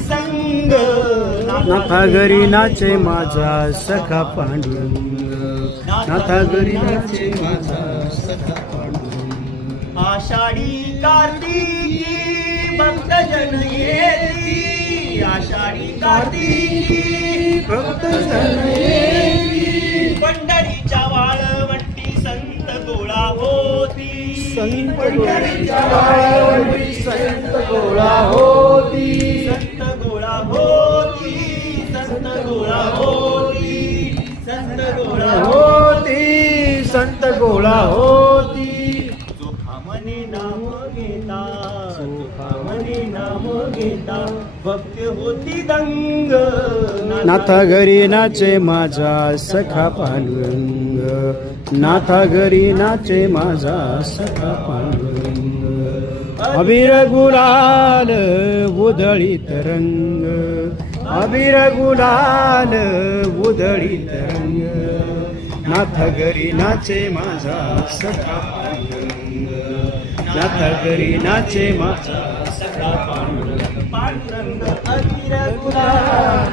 संग नाथा घरी नाचे माझा सखा पांडुरंग नाथा घरी नाचे माझा सखा पांडुरंग आषाढी कार्तिकी भक्तजन येती आषाढी कार्तिकी भक्तजन येती पंढरीच्या वाळवंटी संत गोळा होती पंढरीच्या वाळवंटी संत गोळा होती संत गोळा होती संत गोळा होती संत गोळा होती संत गोळा होती म्हणे नाम घेता म्हणे नाम घेता भक्त होती दंग नाथा घरी नाचे माझा सखा पांडुरंग नाथा घरी नाचे माझा सखा पांडुरंग अबीर गुलाल उधळीत रंग अबीर गुलाल उधळीत रंग नाथा घरी नाचे माझा सखा पांडुरंग नाथा घरी नाचे माझा सखा पांडुरंग पांडुरंग अबीर गुलाल